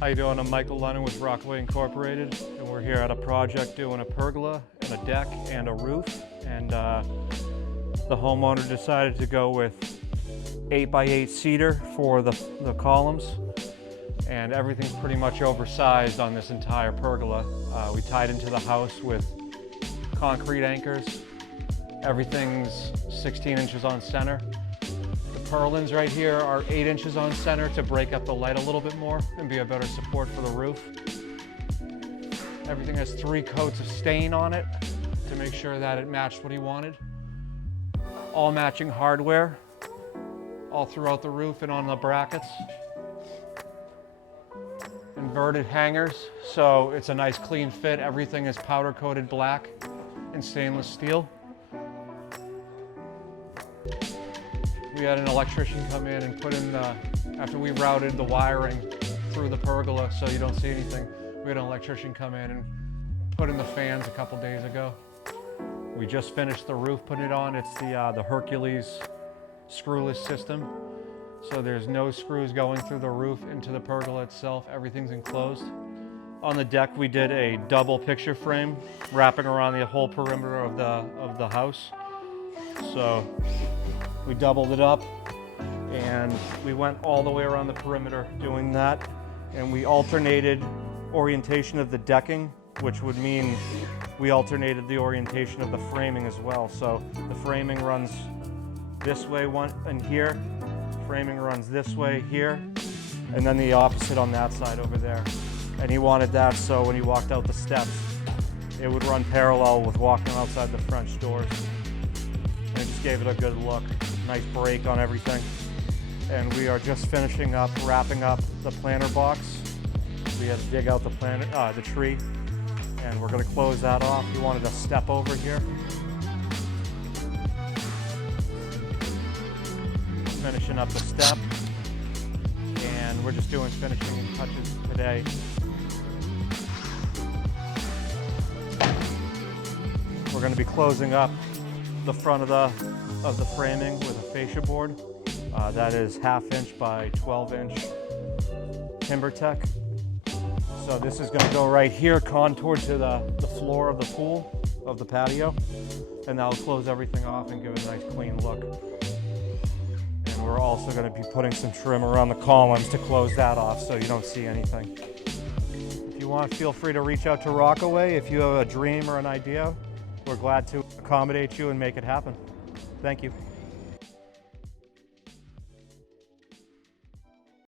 How you doing? I'm Michael Lennon with Rockaway Incorporated, and we're here at a project doing a pergola and a deck and a roof. And the homeowner decided to go with 8x8 cedar for the columns, and everything's pretty much oversized on this entire pergola. We tied into the house with concrete anchors. Everything's 16 inches on center. The purlins right here are 8 inches on center to break up the light a little bit more and be a better support for the roof. Everything has 3 coats of stain on it to make sure that it matched what he wanted. All matching hardware all throughout the roof and on the brackets. Inverted hangers, so it's a nice clean fit. Everything is powder coated black and stainless steel. We had an electrician come in and put in, after we routed the wiring through the pergola so you don't see anything, we had an electrician come in and put in the fans a couple days ago. We just finished the roof, putting it on. It's the Hercules screwless system. So there's no screws going through the roof into the pergola itself. Everything's enclosed. On the deck, we did a double picture frame wrapping around the whole perimeter of the house. So we doubled it up and we went all the way around the perimeter doing that. And we alternated orientation of the decking, which would mean we alternated the orientation of the framing as well. So the framing runs this way one and here, framing runs this way here, and then the opposite on that side over there. And he wanted that so when he walked out the steps, it would run parallel with walking outside the French doors. And it just gave it a good look. Nice break on everything. And we are just finishing up, wrapping up the planter box. We had to dig out the tree, and we're going to close that off. He wanted a step over here. Finishing up the step, and we're just doing finishing touches today. We're going to be closing up the front of the framing with a fascia board that is 1/2 inch by 12 inch timber tech. So this is going to go right here, contoured to the floor of the pool, of the patio, and that'll close everything off and give it a nice clean look. And we're also going to be putting some trim around the columns to close that off so you don't see anything. If you want, feel free to reach out to Rockaway. If you have a dream or an idea, we're glad to accommodate you and make it happen. Thank you.